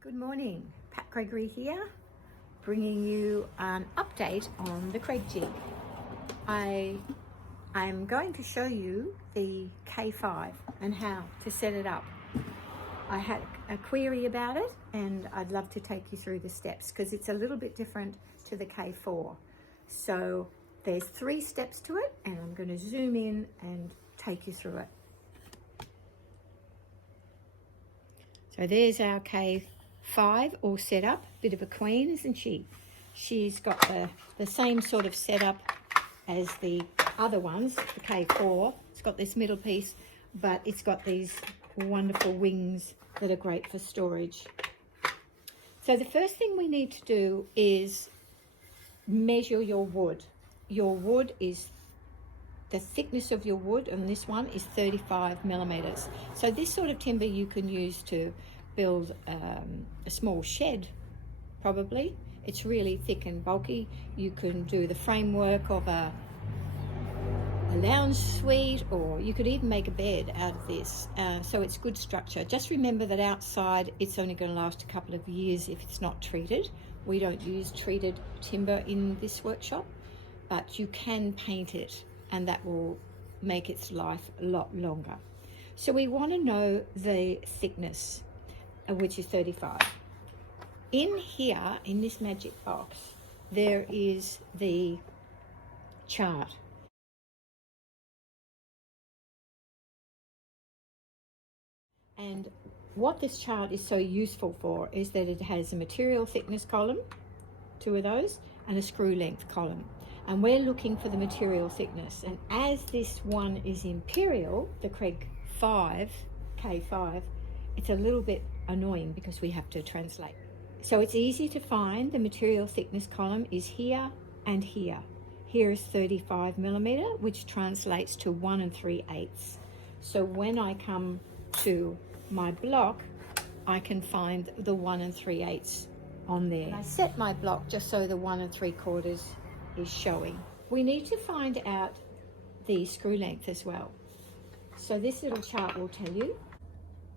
Good morning, Pat Gregory here, bringing you an update on the Kreg jig. I'm going to show you the K5 and how to set it up. I had a query about it and I'd love to take you through the steps because it's a little bit different to the K4. So there's 3 steps to it and I'm going to zoom in and take you through it. So there's our K5 all set up, bit of a queen, isn't she? She's got the same sort of setup as the other ones, the K4. It's got this middle piece, but it's got these wonderful wings that are great for storage. So the first thing we need to do is measure your wood. Your wood is, the thickness of your wood on this one is 35 millimeters. So this sort of timber you can use to build a small shed, probably. It's really thick and bulky. You can do the framework of a lounge suite, or you could even make a bed out of this. So it's good structure. Just remember that outside it's only going to last a couple of years if it's not treated. We don't use treated timber in this workshop, but you can paint it and that will make its life a lot longer. So we want to know the thickness, which is 35. In here, in this magic box, there is the chart. And what this chart is so useful for is that it has a material thickness column, 2 of those, and a screw length column. And we're looking for the material thickness. And as this one is imperial, the Kreg 5, K5, it's a little bit annoying because we have to translate. So it's easy to find. The material thickness column is here and here. Here is 35 millimeter, which translates to 1 3/8. So when I come to my block, I can find the 1 3/8 on there. And I set my block just so the 1 3/4 is showing. We need to find out the screw length as well. So this little chart will tell you.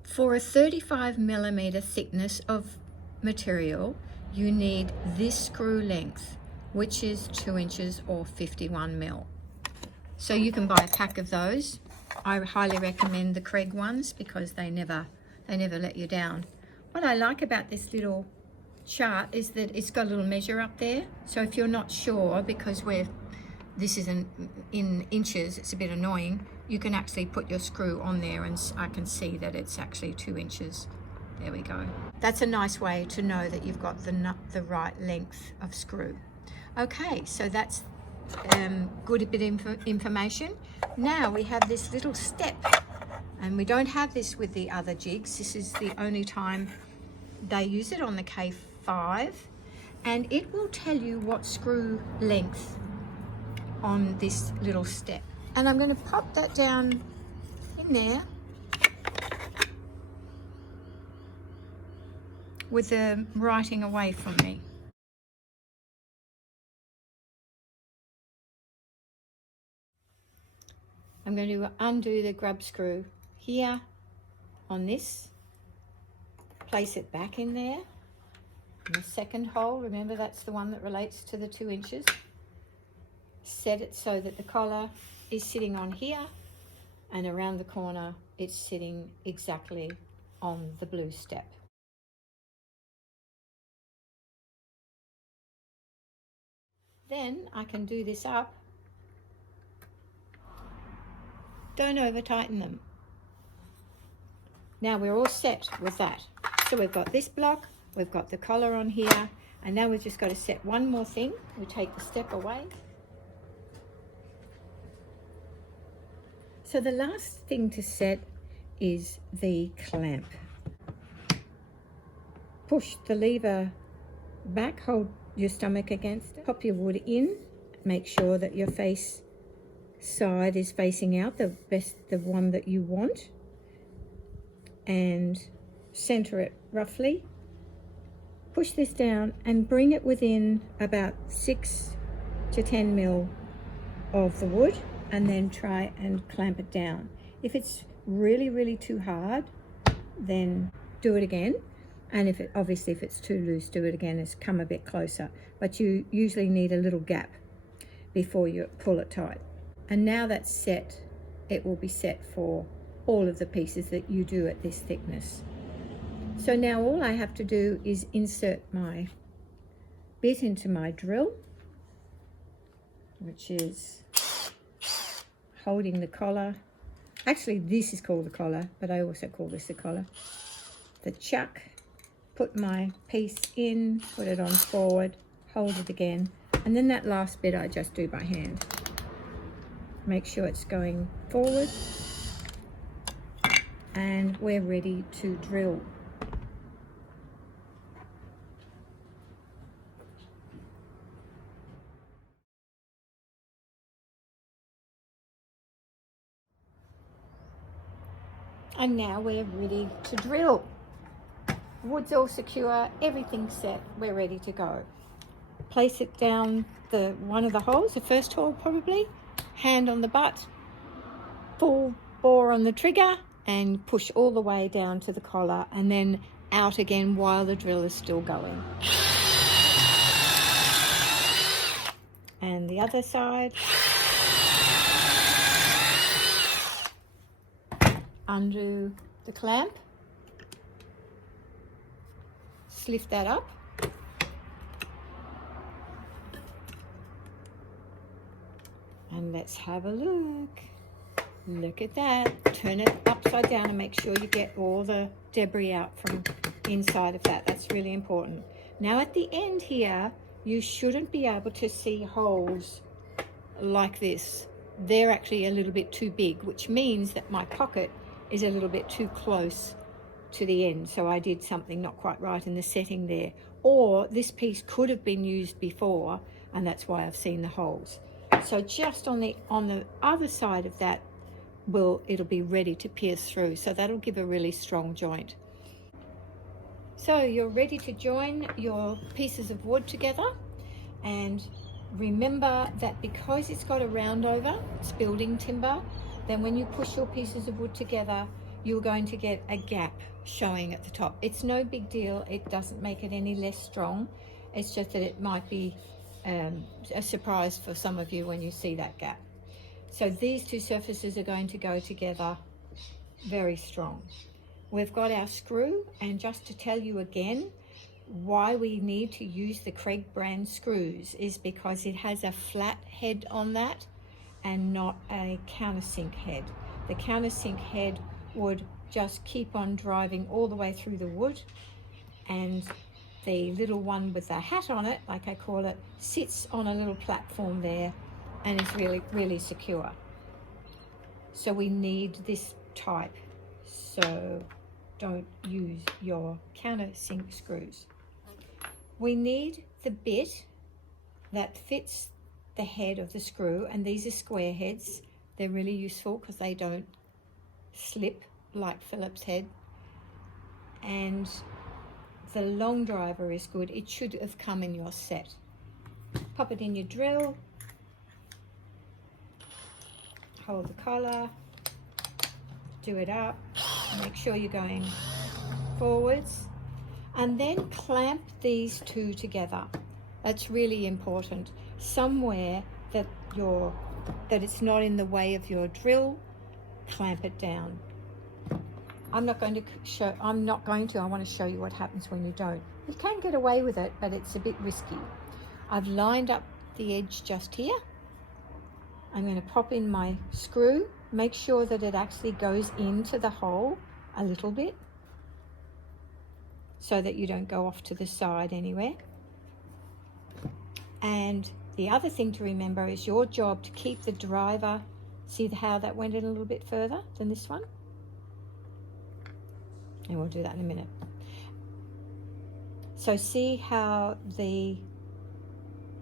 For a 35 millimeter thickness of material, you need this screw length, which is 2 inches or 51 mil. So you can buy a pack of those. I highly recommend the Kreg ones because they never let you down. What I like about this little chart is that it's got a little measure up there. So if you're not sure, because this is in inches, it's a bit annoying, you can actually put your screw on there and I can see that it's actually 2 inches. There we go. That's a nice way to know that you've got the right length of screw. Okay, so that's good bit of information. Now we have this little step, and we don't have this with the other jigs. This is the only time they use it on the K5, and it will tell you what screw length on this little step. And I'm going to pop that down in there with the writing away from me. I'm going to undo the grub screw here on this, place it back in there, in the second hole, remember that's the one that relates to the 2 inches. Set it so that the collar is sitting on here, and around the corner it's sitting exactly on the blue step. Then I can do this up. Don't over tighten them. Now we're all set with that. So we've got this block, we've got the collar on here, and now we've just got to set one more thing. We take the step away. So the last thing to set is the clamp. Push the lever back, hold your stomach against it, pop your wood in, make sure that your face side is facing out, the one that you want, and center it roughly. Push this down and bring it within about 6 to 10 mil of the wood, and then try and clamp it down. If it's really too hard, then do it again. And if it, obviously if it's too loose, do it again, it's come a bit closer. But you usually need a little gap before you pull it tight. And now that's set, it will be set for all of the pieces that you do at this thickness. So now all I have to do is insert my bit into my drill, which is holding the collar. Actually, this is called the collar, but I also call this the collar. The chuck, put my piece in, put it on forward, hold it again, and then that last bit I just do by hand. Make sure it's going forward, and we're ready to drill. And now we're ready to drill. Wood's all secure, everything's set, we're ready to go. Place it down one of the holes, the first hole probably, hand on the butt, full bore on the trigger, and push all the way down to the collar, and then out again while the drill is still going. And the other side. Undo the clamp, lift that up, and let's have a look. Look at that. Turn it upside down and make sure you get all the debris out from inside of that. That's really important. Now at the end here, you shouldn't be able to see holes like this. They're actually a little bit too big, which means that my pocket is a little bit too close to the end, so I did something not quite right in the setting there. Or this piece could have been used before, and that's why I've seen the holes. So just on the other side of that, it'll be ready to pierce through, so that'll give a really strong joint. So you're ready to join your pieces of wood together, and remember that because it's got a round over, it's building timber, then when you push your pieces of wood together, you're going to get a gap showing at the top. It's no big deal, it doesn't make it any less strong, it's just that it might be a surprise for some of you when you see that gap. So these two surfaces are going to go together very strong. We've got our screw, and just to tell you again why we need to use the Craig brand screws is because it has a flat head on that and not a countersink head. The countersink head would just keep on driving all the way through the wood, and the little one with the hat on it, like I call it, sits on a little platform there and is really, really secure. So we need this type, so don't use your countersink screws. We need the bit that fits the head of the screw, and these are square heads. They're really useful because they don't slip like Phillips head. And the long driver is good. It should have come in your set. Pop it in your drill, hold the collar, do it up, make sure you're going forwards, and then clamp these two together. That's really important. Somewhere that it's not in the way of your drill, clamp it down. I want to show you what happens when you don't. You can get away with it, but it's a bit risky. I've lined up the edge just here. I'm going to pop in my screw, make sure that it actually goes into the hole a little bit so that you don't go off to the side anywhere. And the other thing to remember is your job to keep the driver, see how that went in a little bit further than this one? And we'll do that in a minute. So see how the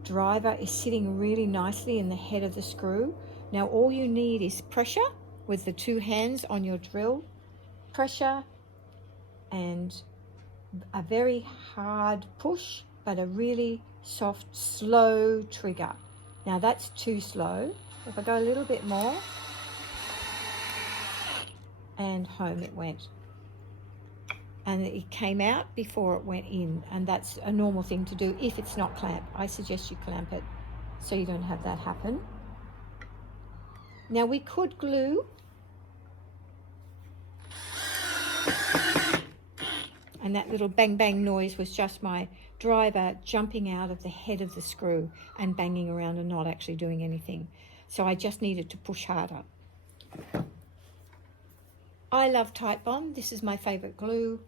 driver is sitting really nicely in the head of the screw. Now all you need is pressure with the two hands on your drill, pressure and a very hard push, but a really soft, slow trigger. Now that's too slow. If I go a little bit more, and home it went. and it came out before it went in, and that's a normal thing to do if it's not clamped. I suggest you clamp it so you don't have that happen. Now we could glue, and that little bang bang noise was just my driver jumping out of the head of the screw and banging around and not actually doing anything. So I just needed to push harder. I love Titebond. This is my favorite glue.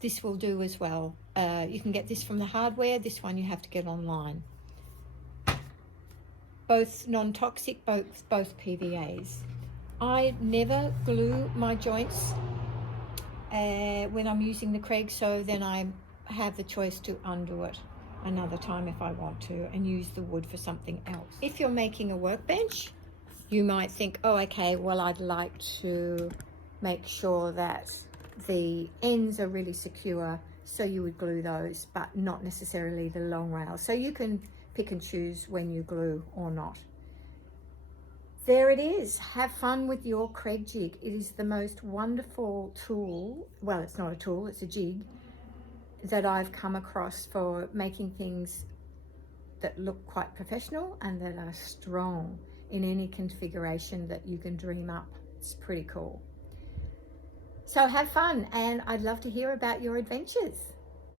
This will do as well. You can get this from the hardware. This one you have to get online. Both non-toxic, both PVAs. I never glue my joints when I'm using the Kreg, so then I have the choice to undo it another time if I want to and use the wood for something else. If you're making a workbench, you might think, oh, okay, well, I'd like to make sure that the ends are really secure, so you would glue those, but not necessarily the long rails. So you can pick and choose when you glue or not. There it is. Have fun with your Kreg jig. It is the most wonderful tool. Well, it's not a tool, it's a jig that I've come across for making things that look quite professional and that are strong in any configuration that you can dream up. It's pretty cool. So have fun, and I'd love to hear about your adventures.